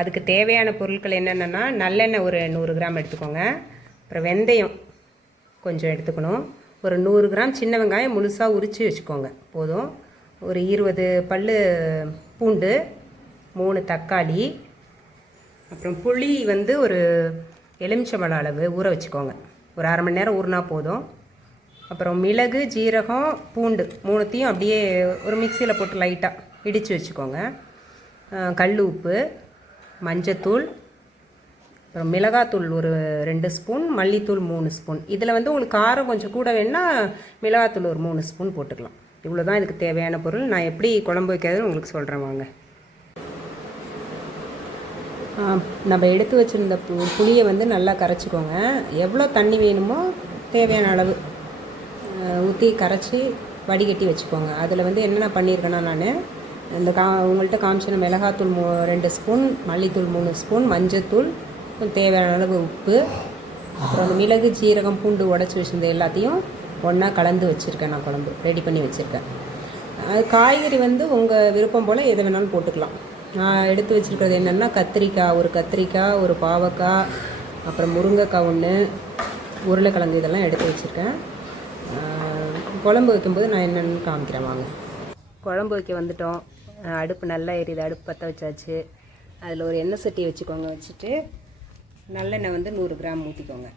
அதுக்கு தேவையான பொருட்கள் என்னென்னா, நல்லெண்ணெய் ஒரு 100 கிராம் எடுத்துக்கோங்க. அப்புறம் வெந்தயம் கொஞ்சம் எடுத்துக்கணும். ஒரு 100 கிராம் சின்ன வெங்காயம் முழுசாக உரித்து வச்சுக்கோங்க போதும். ஒரு 20 பல் பூண்டு, 3 தக்காளி, அப்புறம் புளி வந்து ஒரு எலுமிச்சம்பழம் அளவு ஊற வச்சுக்கோங்க. ஒரு அரை மணி நேரம் ஊறினா போதும். அப்புறம் மிளகு, ஜீரகம், பூண்டு 3த்தையும் அப்படியே ஒரு மிக்சியில் போட்டு லைட்டாக இடித்து வச்சுக்கோங்க. கல் உப்பு, மஞ்சத்தூள், அப்புறம் மிளகாத்தூள் ஒரு 2 ஸ்பூன், மல்லித்தூள் 3 ஸ்பூன். இதில் வந்து உங்களுக்கு காரம் கொஞ்சம் கூட வேணுன்னா மிளகாத்தூள் ஒரு 3 ஸ்பூன் போட்டுக்கலாம். இவ்வளோ தான் இதுக்கு தேவையான பொருள். நான் எப்படி குழம்பு வைக்கிறதுன்னு உங்களுக்கு சொல்கிறேன் வாங்க. நம்ம எடுத்து வச்சுருந்த புளியை வந்து நல்லா கரைச்சிக்கோங்க. எவ்வளோ தண்ணி வேணுமோ தேவையான அளவு ஊற்றி கரைச்சி வடிகட்டி வச்சுக்கோங்க. அதில் வந்து என்னென்ன பண்ணியிருக்கேன்னா, நான் இந்த உங்கள்கிட்ட காமிச்சின மிளகாத்தூள் 2 ஸ்பூன், மல்லித்தூள் 3 ஸ்பூன், மஞ்சத்தூள், தேவையான அளவு உப்பு, அப்புறம் அந்த மிளகு, ஜீரகம், பூண்டு உடச்சி வச்சுருந்த எல்லாத்தையும் ஒன்றா கலந்து வச்சுருக்கேன். நான் குழம்பு ரெடி பண்ணி வச்சுருக்கேன். அது காய்கறி வந்து உங்கள் விருப்பம் போல் எதை வேணாலும் போட்டுக்கலாம். நான் எடுத்து வச்சுருக்கிறது என்னென்னா, கத்திரிக்காய், ஒரு பாவக்காய், அப்புறம் முருங்கைக்காய் 1, உருளைக்கிழங்கு இதெல்லாம் எடுத்து வச்சுருக்கேன். குழம்பு வைக்கும்போது நான் என்னென்னு காமிக்கிறேன் வாங்க. குழம்பு வைக்க வந்துட்டோம். அடுப்பு நல்லா எரியுது. அடுப்பு பற்ற வச்சாச்சு. அதில் ஒரு எண்ணெய் சட்டியை வச்சுக்கோங்க. வச்சுட்டு நல்லெண்ணெய் வந்து 100 கிராம் ஊற்றிக்கோங்க.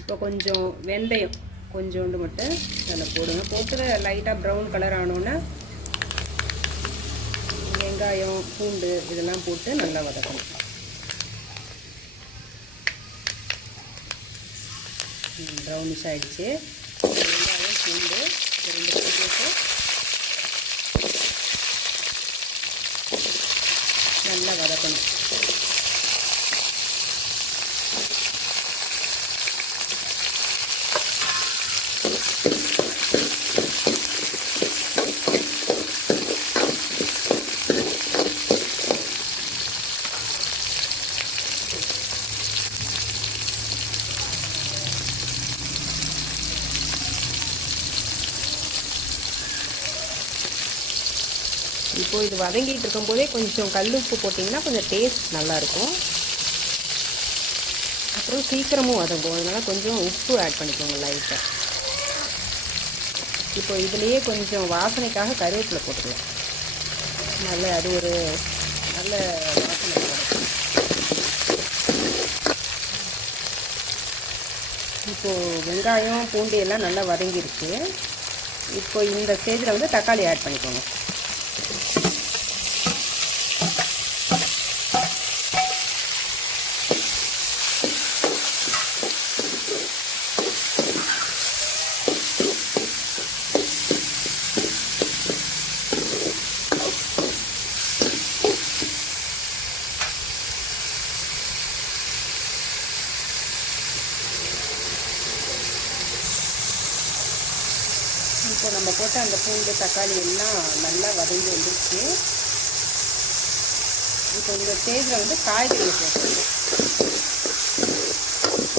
இப்போ கொஞ்சம் வெந்தயம் கொஞ்சோண்டு மட்டும் அதில் போடுங்க. போட்டு லைட்டாக ப்ரௌன் கலர் ஆனோன்னே வெங்காயம், பூண்டு இதெல்லாம் போட்டு நல்லா வதக்கணும். ப்ரௌனிஷ் ஆகிடுச்சு. வெங்காயம், பூண்டு 2 போட்டு நல்லா வதக்கணும். இப்போது இது வதங்கிட்டு இருக்கும்போதே கொஞ்சம் கல் உப்பு போட்டிங்கன்னா கொஞ்சம் டேஸ்ட் நல்லாயிருக்கும். அப்புறம் சீக்கிரமும் வதங்கும். அதனால் கொஞ்சம் உப்பு ஆட் பண்ணிக்கோங்க லைட்டாக. இப்போ இதுலேயே கொஞ்சம் வாசனைக்காக கருவேப்பிலை போட்டுக்கலாம். அது ஒரு நல்ல வாசனை கிடைக்கும். இப்போது வெங்காயம், பூண்டு எல்லாம் நல்லா வதங்கிருச்சு. இப்போ இந்த ஸ்டேஜில் வந்து தக்காளி ஆட் பண்ணிக்கோங்க. இப்போ நம்ம போட்ட அந்த பூண்டு, தக்காளி எல்லாம் நல்லா வதங்கி வந்துருச்சு. இப்போ இந்த ஸ்டேஜில் வந்து காய்கறியை சேர்த்துக்கணும்.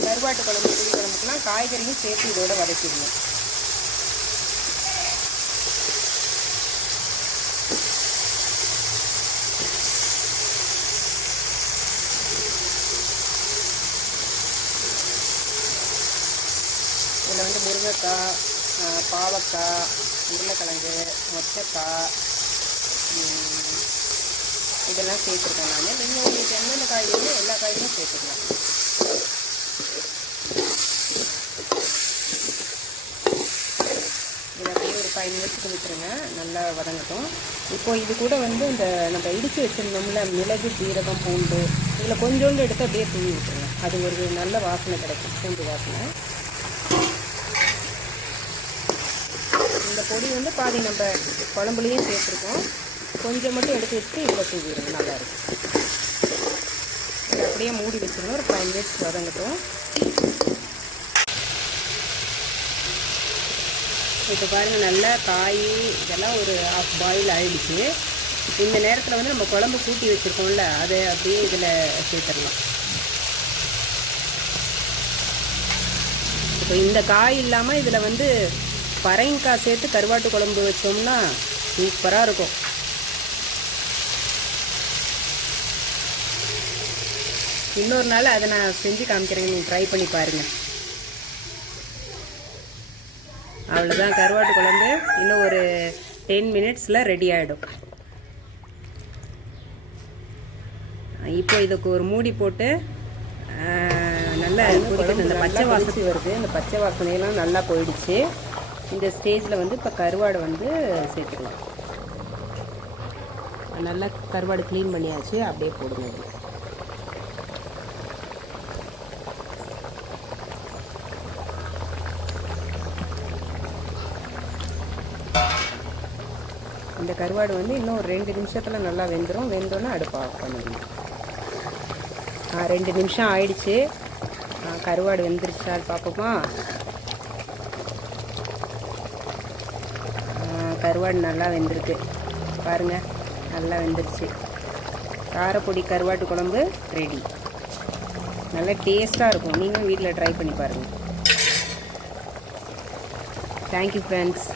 கருவாட்டு குழம்பு, புளி குழம்புக்குலாம் காய்கறியும் சேர்த்து இதோட வதக்கிடணும். இதில் வந்து முருங்கைக்காய், பாவக்காய், உருளைக்கிழங்கு, மொச்சக்காய் இதெல்லாம் சேர்த்துருக்கேன் நான். நீங்கள் உங்களுக்கு என்னென்ன காய்கறியோ எல்லா காய்கறியும் சேர்த்துக்கலாம். இதை அப்படியே ஒரு 5 நிமிஷத்துக்கு விட்டுருங்க. நல்லா வதங்கட்டும். இப்போது இது கூட வந்து இந்த நம்ம இடித்து வச்சுருந்தோம்ல மிளகு, ஜீரகம், பூண்டு இதில் கொஞ்சோண்டு எடுத்து அப்படியே தூவி விட்டுருங்க. அது ஒரு நல்ல வாசனை கிடைக்கும், பூண்டு வாசனை. இந்த பொடி வந்து பாதி நம்ம குழம்புலையும் சேர்த்துருக்கோம். கொஞ்சம் மட்டும் எடுத்து வச்சுட்டு இதில் தூவிடுங்க. நல்லாயிருக்கும். இதை அப்படியே மூடி வச்சுருங்க. ஒரு 5 மினிட்ஸ் வதங்கட்டும். இப்போ பாருங்கள், நல்லா காய் இதெல்லாம் ஒரு ½ பாயில் ஆகிடுச்சு. இந்த நேரத்தில் வந்து நம்ம குழம்பு கூட்டி வச்சுருக்கோம்ல அதை அப்படியே இதில் சேர்த்துடலாம். இப்போ இந்த காய் இல்லாமல் இதில் வந்து பறையங்காய் சேர்த்து கருவாட்டு குழம்பு வச்சோம்னா சூப்பராக இருக்கும். இன்னொரு நாள் அதை நான் செஞ்சு காமிக்கிறேங்க, நீங்கள் ட்ரை பண்ணி பாருங்கள். அவ்வளோதான், கருவாட்டு குழம்பு இன்னும் ஒரு 10 மினிட்ஸில் ரெடி ஆகிடும். இப்போ இதுக்கு ஒரு மூடி போட்டு நல்லா கொதிக்கணும். இந்த பச்சை வாசனை வருது, இந்த பச்சை வாசனையெல்லாம் நல்லா போயிடுச்சு. இந்த ஸ்டேஜில் வந்து இப்போ கருவாடை வந்து சேர்த்துக்கலாம். நல்லா கருவாடு க்ளீன் பண்ணியாச்சு, அப்படியே போடுங்க. இந்த கருவாடு வந்து இன்னும் ஒரு 2 நிமிஷத்தில் நல்லா வெந்துடும். வெந்தோன்னே அடுப்பை ஆஃப் பண்ணிடணும். 2 நிமிஷம் ஆயிடுச்சு. கருவாடு வெந்துருச்சா பார்ப்போமா? கருவாடு நல்லா வெந்திருக்கு பாருங்கள், நல்லா வெந்துருச்சு. காரப்பொடி கருவாட்டு குழம்பு ரெடி. நல்லா டேஸ்ட்டாக இருக்கும். நீங்களும் வீட்டில் ட்ரை பண்ணி பாருங்கள். Thank you friends.